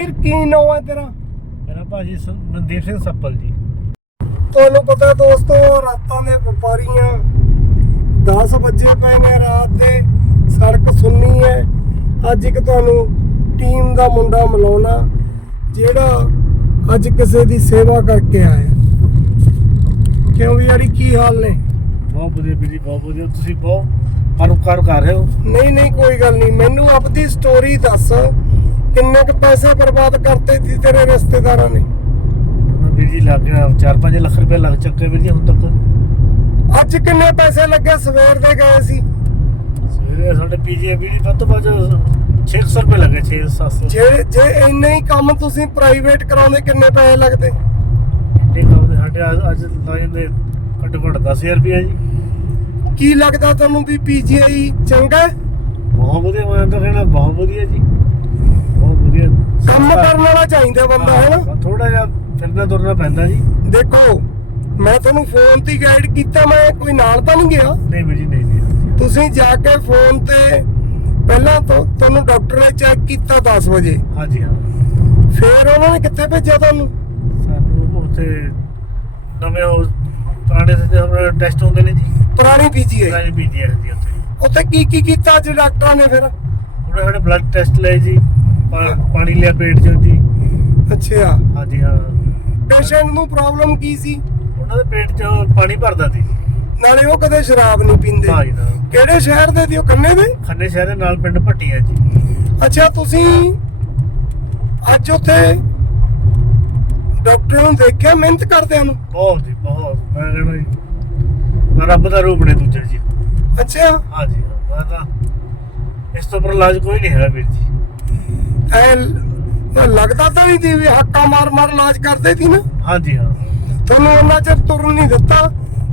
ਫਿਰ ਕੀ ਨਾਂ ਹੈ ਤੇਰਾ? ਮੇਰਾ ਭਾਜੀ ਮਨਦੀਪ ਸਿੰਘ ਸੱਪਲ ਜੀ। ਤੁਹਾਨੂੰ ਪਤਾ ਦੋਸਤੋ ਰਾਤਾਂ ਦੇ ਵਪਾਰੀਆਂ 10 ਵਜੇ ਪਏ ਨੇ ਰਾਤ ਦੇ ਸੜਕ ਸੁੰਨੀ ਹੈ। ਅੱਜ ਇੱਕ ਤੁਹਾਨੂੰ ਟੀਮ ਦਾ ਮੁੰਡਾ ਮਿਲਾਉਣਾ ਜਿਹੜਾ ਅੱਜ ਕਿਸੇ ਦੀ ਸੇਵਾ ਕਰਕੇ ਆਇਆ। ਕਿਉਂ ਵੀ ਯਾਰੀ ਕੀ ਹਾਲ ਨੇ? ਬਹੁਤ ਵਧੀਆ ਵੀਰ ਬਹੁਤ ਵਧੀਆ। ਤੁਸੀਂ ਬਹੁਤ ਪਰਉਪਕਾਰ ਕਰ ਰਹੇ ਹੋ। ਨਹੀਂ ਨਹੀਂ ਕੋਈ ਗੱਲ ਨਹੀਂ। ਮੈਨੂੰ ਆਪਣੀ ਸਟੋਰੀ ਦੱਸ। ਕਿੰਨੇ ਕੁ ਪੈਸੇ ਬਰਬਾਦ ਕਰਤੇ ਸੀ ਤੇਰੇ ਰਿਸ਼ਤੇਦਾਰਾਂ ਨੇ? ਵੀਰ ਜੀ ਲੱਗ ਗਿਆ 4-5 ਲੱਖ ਰੁਪਏ ਲੱਗ ਚੁੱਕੇ ਵੀਰ ਜੀ ਹੁਣ ਤੱਕ। ਅੱਜ ਕਿੰਨੇ ਪੈਸੇ ਲੱਗੇ? ਸਵੇਰ ਦੇ ਗਏ ਸੀ। ਸਵੇਰੇ ਸਾਡੇ ਪੀਜੀ ਵੀਰ ਜੀ ਵੱਧ ਤੋਂ ਵੱਧ 600 ਰੁਪਏ ਲੱਗੇ 6-700 ਜੇ ਜੇ ਇੰਨੇ ਹੀ ਕੰਮ ਤੁਸੀਂ ਪ੍ਰਾਈਵੇਟ ਕਰਾਉਂਦੇ ਕਿੰਨੇ ਪੈਸੇ ਲੱਗਦੇ? ਇਹ ਕੰਮ ਦੇ ਸਾਡੇ ਅੱਜ- ਅੱਜ ਲਾਈਨ ਦੇ ਘੱਟੋ ਘੱਟ 10000 ਰੁਪਏ ਜੀ। ਕੀ ਲੱਗਦਾ ਤੁਹਾਨੂੰ ਵੀ ਪੀਜੀਆਈ ਚੰਗਾ? ਬਹੁਤ ਵਧੀਆ ਮੈਂ ਤਾਂ ਕਹਿਣਾ ਬਹੁਤ ਵਧੀਆ ਜੀ ਬਹੁਤ ਵਧੀਆ ਕੰਮ ਕਰਨ ਵਾਲਾ ਚਾਹੀਦਾ ਬੰਦਾ ਹੈ ਨਾ ਥੋੜਾ ਜਿਹਾ ਫਿਰਨਾ ਤੁਰਨਾ ਪੈਂਦਾ ਜੀ। ਦੇਖੋ ਮੈਂ ਤੁਹਾਨੂੰ ਫੋਨ ਤੇ ਗਾਈਡ ਕੀਤਾ ਮੈਂ ਕੋਈ ਨਾਲ ਤਾਂ ਨਹੀਂ ਗਿਆ। ਨਹੀਂ ਵੀਰ ਜੀ ਨਹੀਂ ਨਹੀਂ ਤੁਸੀਂ ਜਾ ਕੇ ਫੋਨ ਤੇ ਪਹਿਲਾਂ ਤੋਂ ਤੁਹਾਨੂੰ ਡਾਕਟਰ ਨੇ ਚੈੱਕ ਕੀਤਾ 10 ਵਜੇ। ਹਾਂਜੀ ਹਾਂ। ਫਿਰ ਉਹਨਾਂ ਨੇ ਕਿੱਥੇ ਭੇਜਿਆ ਤੁਹਾਨੂੰ? ਸਾਨੂੰ ਉੱਥੇ ਨਵੇਂ ਉਹ ਪੁਰਾਣੇ ਆਪਣੇ ਟੈਸਟ ਹੁੰਦੇ ਨੇ ਜੀ। ਪੁਰਾਣੀ ਪੀਜੀਆਈ ਪੁਰਾਣੇ ਪੀਜੀ ਹੈ ਜੀ ਉੱਥੇ। ਉੱਥੇ ਕੀ ਕੀ ਕੀਤਾ ਅੱਜ ਡਾਕਟਰਾਂ ਨੇ ਫਿਰ? ਉਹਨੇ ਸਾਡੇ ਬਲੱਡ ਟੈਸਟ ਲਏ ਜੀ। ਪਾ- ਪਾਣੀ ਲਿਆ ਪੇਟ 'ਚ ਜੀ। ਅੱਛਾ। ਹਾਂਜੀ ਹਾਂ। ਪੇਸ਼ੈਂਟ ਨੂੰ ਪ੍ਰੋਬਲਮ ਕੀ ਸੀ? ਉਹਨਾਂ ਦੇ ਪੇਟ 'ਚ ਪਾਣੀ ਭਰਦਾ ਸੀ। ਨਾਲੇ ਉਹ ਕਦੇ ਸ਼ਰਾਬ ਨਹੀਂ ਪੀਂਦੇ। ਹਾਂ ਜੀ ਹਾਂ ਕਿਹੜੇ ਸ਼ਹਿਰ ਦੇ ਸੀ ਉਹ? ਕੰਨੇ ਦੇ? ਖੰਨੇ ਸ਼ਹਿਰ ਦੇ ਨਾਲ ਪਿੰਡ ਭੱਟੀ ਹੈ ਜੀ। ਅੱਛਾ ਤੁਸੀਂ ਅੱਜ ਉੱਥੇ ਡਾਕਟਰ ਨੂੰ ਦੇਖਿਆ ਮਿਹਨਤ ਕਰਦਿਆਂ ਨੂੰ? ਬਹੁਤ ਜੀ ਬਹੁਤ। ਮੈਂ ਕਹਿੰਦਾ ਜੀ ਮੈਂ ਰੱਬ ਦਾ ਰੂਪ ਨੇ ਦੂਜੇ ਜੀ। ਅੱਛਾ। ਹਾਂਜੀ ਹਾਂ ਮੈਂ ਤਾਂ ਇਸ ਤੋਂ ਉੱਪਰ ਇਲਾਜ ਕੋਈ ਨਹੀਂ ਹੈਗਾ ਵੀਰ ਜੀ। ਐ ਲੱਗਦਾ ਤਾਂ ਨਹੀਂ ਸੀ ਵੀ ਹੱਕਾ ਮਾਰ ਮਾਰ ਇਲਾਜ ਕਰਦੇ ਸੀ ਨਾ। ਹਾਂਜੀ ਹਾਂ। ਤੁਹਾਨੂੰ ਉਹਨਾਂ ਚਿਰ ਤੁਰਨ ਨਹੀਂ ਦਿੱਤਾ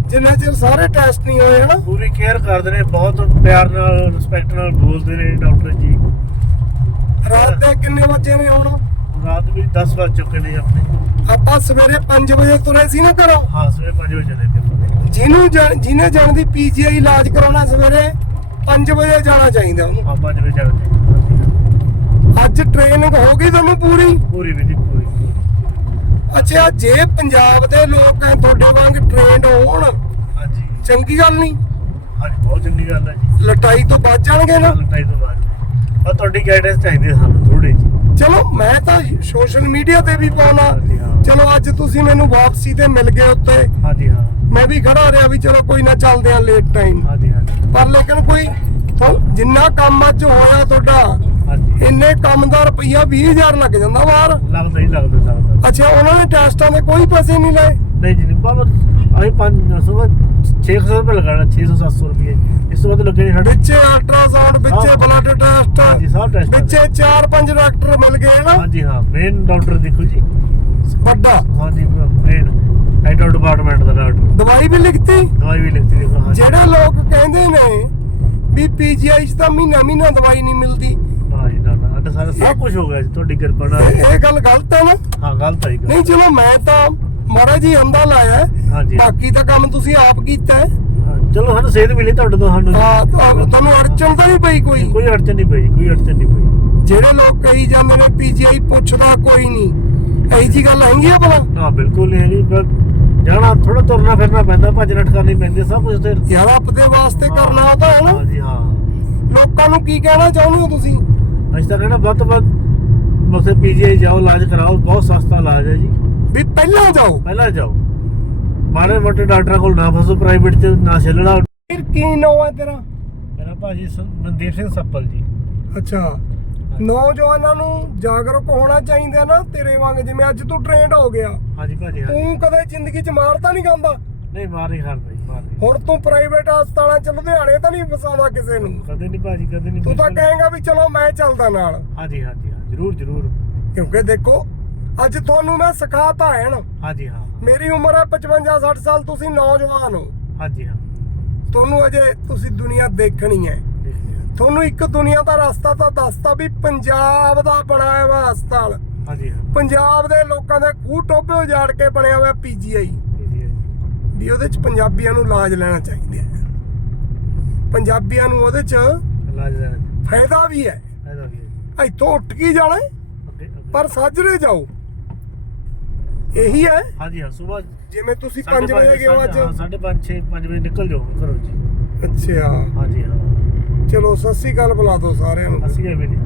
ਜਿੰਨਾ ਚਿਰ ਸਾਰੇ ਟੈਸਟ ਨਹੀਂ ਹੋਏ ਹਨਾ? ਪੂਰੀ ਕੇਅਰ ਕਰਦੇ ਨੇ ਬਹੁਤ ਪਿਆਰ ਨਾਲ ਰਿਸਪੈਕਟ ਨਾਲ ਬੋਲਦੇ ਨੇ ਡਾਕਟਰ ਜੀ। ਰਾਤ ਦੇ ਕਿੰਨੇ ਵਜੇ ਨੇ ਹੁਣ? ਰਾਤ ਵੀ 10 ਵੱਜ ਚੁੱਕੇ ਨੇ ਆਪਣੇ। ਆਪਾਂ ਸਵੇਰੇ 5 ਵਜੇ ਤੁਰੇ ਸੀ ਨਾ ਘਰੋਂ? ਹਾਂ ਸਵੇਰੇ 5 ਵਜੇ ਚਲੇ ਤੇ ਜਿਹਨੂੰ ਜਿਹਨੇ ਜਾਣ ਦੀ ਪੀਜੀਆਈ ਇਲਾਜ ਕਰਾਉਣਾ ਸਵੇਰੇ 5 ਵਜੇ ਜਾਣਾ ਚਾਹੀਦਾ ਉਹਨੂੰ। ਹਾਂ 5 ਵਜੇ ਟ੍ਰੇਨਿੰਗ ਹੋ ਗਈ ਤੁਹਾਨੂੰ ਪੂਰੀ? ਪੂਰੀ ਵਿਧੀ ਪੂਰੀ। ਅੱਛਾ ਜੇ ਪੰਜਾਬ ਦੇ ਲੋਕ ਐ ਤੁਹਾਡੇ ਵਾਂਗ ਟ੍ਰੇਨਡ ਹੋਣ ਹਾਂਜੀ। ਚੰਗੀ ਗੱਲ ਨਹੀਂ? ਹਾਂਜੀ ਬਹੁਤ ਚੰਗੀ ਗੱਲ ਹੈ ਜੀ। ਲਟਾਈ ਤੋਂ ਬਚ ਜਾਣਗੇ ਨਾ? ਲਟਾਈ ਤੋਂ ਬਾਅਦ। ਆ ਤੁਹਾਡੀ ਗਾਈਡੈਂਸ ਚਾਹੀਦੀ ਹੈ ਸਾਨੂੰ ਥੋੜੀ ਜੀ ਚਲੋ ਮੈਂ ਤਾਂ ਸੋਸ਼ਲ ਮੀਡੀਆ ਤੇ ਵੀ ਪਾਉਣਾ। ਚਲੋ ਅੱਜ ਤੁਸੀਂ ਮੈਨੂੰ ਵਾਪਸੀ ਤੇ ਮਿਲ ਗਏ ਉੱਤੇ ਹਾਂਜੀ ਹਾਂ। ਮੈਂ ਵੀ ਖੜਾ ਰਿਹਾ ਵੀ ਚਲੋ ਕੋਈ ਨਾ ਚੱਲਦੇ ਆ ਲੇਟ ਟਾਈਮ ਹਾਂਜੀ ਹਾਂਜੀ ਪਰ ਲੇਕਿਨ ਕੋਈ ਜਿੰਨਾ ਕੰਮ ਅੱਜ ਹੋਇਆ ਤੁਹਾਡਾ ਇੰਨੇ ਕੰਮ ਦਾ ਰੁਪਈਆ 20000 ਲੱਗ ਜਾਂਦਾ ਬਾਹਰ। ਲੱਗਦਾ ਹੀ ਲੱਗਦਾ ਲੱਗਦਾ। ਅੱਛਾ ਉਹਨਾਂ ਨੇ ਟੈਸਟਾਂ ਦੇ ਕੋਈ ਪੈਸੇ ਨਹੀਂ ਲਏ। ਨਹੀਂ ਜੀ ਨਹੀਂ ਬਾਬਾ ਆਈ 5 ਸੁਬਾ 600 ਰੁਪਏ ਲਗਾਣਾ 600 700 ਰੁਪਏ। ਇਸ ਤੋਂ ਵੱਧ ਲੱਗੇ ਸਾਡੇ। ਵਿੱਚੇ ਅਲਟਰਾਸਾਊਂਡ ਵਿੱਚੇ। ਬਲੱਡ ਟੈਸਟ ਹਾਂਜੀ ਸਭ ਟੈਸਟ ਵਿੱਚੇ 4-5 ਡਾਕਟਰ ਮਿਲ ਗਏ ਨਾ। ਹਾਂਜੀ ਹਾਂ ਮੇਨ ਡਾਕਟਰ ਦੇਖੋ ਜੀ। ਵੱਡਾ। ਹਾਂਜੀ ਮੇਨ ਹਾਈਡਰੋ ਡਿਪਾਰਟਮੈਂਟ ਦਾ ਡਾਕਟਰ ਦਵਾਈ ਵੀ ਲਿਖਤੀ? ਦਵਾਈ ਵੀ ਲਿਖਤੀ ਦੇਖੋ ਹਾਂਜੀ ਜਿਹੜੇ ਲੋਕ ਕਹਿੰਦੇ ਨੇ ਵੀ ਪੀਜੀਆਈ 'ਚ ਤਾਂ ਮਹੀਨਾ ਮਹੀਨਾ ਦਵਾਈ ਨਹੀਂ ਮਿਲਦੀ। ਸਾਡਾ ਸਾਰਾ ਸਭ ਕੁਝ ਹੋ ਗਿਆ ਜੀ ਤੁਹਾਡੀ ਕਿਰਪਾ ਨਾਲ। ਇਹ ਇਹ ਗੱਲ ਗਲਤ ਹੈ ਨਾ? ਹਾਂ ਗਲਤ ਹੈ ਜੀ, ਨਹੀਂ ਗਲਤ। ਚਲੋ ਮੈਂ ਤਾਂ ਮਹਾਰਾਜ ਜੀ ਅੰਦਾ ਲਾਇਆ ਹੈ। ਹਾਂਜੀ। ਬਾਕੀ ਤਾਂ ਕੰਮ ਤੁਸੀਂ ਆਪ ਕੀਤਾ ਹੈ। ਹਾਂ, ਚਲੋ ਸਾਨੂੰ ਸੇਧ ਮਿਲੀ ਤੁਹਾਡੇ ਤੋਂ ਸਾਨੂੰ ਹਾਂ ਤੁਹਾਨੂੰ ਤੁਹਾਨੂੰ ਅੜਚਨ ਤਾਂ ਨਹੀਂ ਪਈ ਕੋਈ? ਕੋਈ ਅੜਚਨ ਨਹੀਂ ਪਈ ਕੋਈ ਅੜਚਨ ਨਹੀਂ ਪਈ। ਜਿਹੜੇ ਲੋਕ ਕਹੀ ਜਾਂਦੇ ਨੇ ਪੀਜੀਆਈ ਪੁੱਛਦਾ ਕੋਈ ਨਹੀਂ। ਇਹੀ ਜੀ ਗੱਲ ਹੈਗੀ ਆ ਭਲਾ? ਬਿਲਕੁਲ ਨਹੀਂ ਹੈਗੀ ਪਰ ਜਾਣਾ ਥੋੜਾ ਤੁਰਨਾ ਫਿਰਨਾ ਪੈਂਦਾ ਭੱਜ ਨੱਠ ਕਰਨੀ ਪੈਂਦੀ ਸਭ ਕੁਝ ਤੇ ਯਾਰ ਆਪਦੇ ਵਾਸਤੇ ਕਰਨਾ ਤਾਂ ਹੈ ਨਾ। ਹਾਂਜੀ ਹਾਂ। ਲੋਕਾਂ ਨੂੰ ਕੀ ਕਹਿਣਾ ਚਾਹੁੰਦੇ ਹੋ ਤੁਸੀਂ? ਅਸੀਂ ਤਾਂ ਕਹਿੰਦਾ ਵੱਧ ਤੋਂ ਵੱਧ ਬਸੇ ਪੀਜੀਆਈ ਜਾਓ ਇਲਾਜ ਕਰਾਓ ਬਹੁਤ ਸਸਤਾ ਇਲਾਜ ਹੈ ਜੀ। ਵੀ ਪਹਿਲਾਂ ਜਾਓ। ਪਹਿਲਾਂ ਜਾਓ। ਮਾਰੇ ਮੋਟੇ ਡਾਕਟਰਾਂ ਕੋਲ ਨਾ ਫਸੋ ਪ੍ਰਾਈਵੇਟ ਚ ਨਾ ਛੱਲਣਾ। ਫਿਰ ਕੀ ਨਾਂ ਹੈ ਤੇਰਾ? ਮੇਰਾ ਭਾਜੀ ਸ- ਮਨਦੀਪ ਸਿੰਘ ਸੱਪਲ ਜੀ। ਅੱਛਾ। ਨੌਜਵਾਨਾਂ ਨੂੰ ਜਾਗਰੂਕ ਹੋਣਾ ਚਾਹੀਦਾ ਨਾ ਤੇਰੇ ਵਾਂਗ ਜਿਵੇਂ ਅੱਜ ਤੂੰ ਟ੍ਰੇਨਡ ਹੋ ਗਿਆ। ਹਾਂਜੀ ਭਾਜੀ ਹਾਂ ਤੂੰ ਕਦੇ ਜ਼ਿੰਦਗੀ 'ਚ ਮਾਰ ਤਾਂ ਨਹੀਂ ਖਾਂਦਾ? ਨਹੀਂ ਮਾਰ ਨਹੀਂ ਨਹੀਂ ਹੁਣ ਤੂੰ ਪ੍ਰਾਈਵੇਟ ਹਸਪਤਾਲਾਂ 'ਚ ਲੁਧਿਆਣੇ ਤਾਂ ਨਹੀਂ ਫਸਾਉਂਦਾ ਕਿਸੇ ਨੂੰ। ਕਦੇ ਨਹੀਂ ਭਾਜੀ ਕਦੇ ਨਹੀਂ ਤੂੰ ਤਾਂ। ਕਹੇਗਾ ਵੀ ਚਲੋ ਮੈਂ ਚੱਲਦਾ ਨਾਲ। ਹਾਂਜੀ ਹਾਂਜੀ ਹਾਂ ਜਰੂਰ ਜਰੂਰ। ਕਿਉਂਕਿ ਦੇਖੋ ਅੱਜ ਤੁਹਾਨੂੰ ਮੈਂ ਸਿਖਾਤਾ ਹੈ ਨਾ ਹਾਂਜੀ ਹਾਂ ਮੇਰੀ ਉਮਰ ਹੈ 55 60 ਸਾਲ ਤੁਸੀਂ ਨੌਜਵਾਨ ਹੋ। ਹਾਂਜੀ ਹਾਂ। ਤੁਹਾਨੂੰ ਅਜੇ ਤੁਸੀਂ ਦੁਨੀਆ ਦੇਖਣੀ ਹੈ। ਤੁਹਾਨੂੰ ਇੱਕ ਦੁਨੀਆ ਦਾ ਰਸਤਾ ਤਾਂ ਦੱਸਤਾ ਵੀ ਪੰਜਾਬ ਦਾ ਬਣਾਇਆ ਹੋਇਆ ਹਸਪਤਾਲ। ਹਾਂਜੀ ਹਾਂ। ਪੰਜਾਬ ਦੇ ਲੋਕਾਂ ਦੇ ਖੂਹ ਟੋਬੇ ਉਜਾੜ ਕੇ ਬਣਿਆ ਹੋਇਆ ਪੀਜੀਆਈ। ਵੀ ਉਹਦੇ ਚ ਪੰਜਾਬੀਆਂ ਨੂੰ ਲਾਜ ਲੈਣਾ ਚਾਹੀਦਾ ਹੈ। ਪੰਜਾਬੀਆਂ ਨੂੰ ਉਹਦੇ ਚ ਲਾਜ ਲੈਣਾ ਫਾਇਦਾ ਵੀ ਹੈ। ਫਾਇਦਾ ਵੀ ਹੈ ਇੱਥੋਂ ਉੱਠ ਜਾਣਾ ਪਰ ਸਾਜਰੇ ਜਾਓ। ਇਹੀ ਹੈ। ਹਾਂਜੀ ਹਾਂ ਸਵੇਰ ਜਿਵੇਂ ਤੁਸੀਂ 5 ਵਜੇ ਗਏ ਅੱਜ। 5:30 5 ਵਜੇ ਨਿਕਲ ਜਾਓ ਘਰੋਂ ਜੀ। ਅੱਛਾ। ਹਾਂਜੀ ਹਾਂ। ਚਲੋ ਸਤਿ ਸ੍ਰੀ ਅਕਾਲ ਬੁਲਾ ਦਿਓ ਸਾਰਿਆਂ ਨੂੰ। ਅਸੀਂ ਵੀ ਨਹੀਂ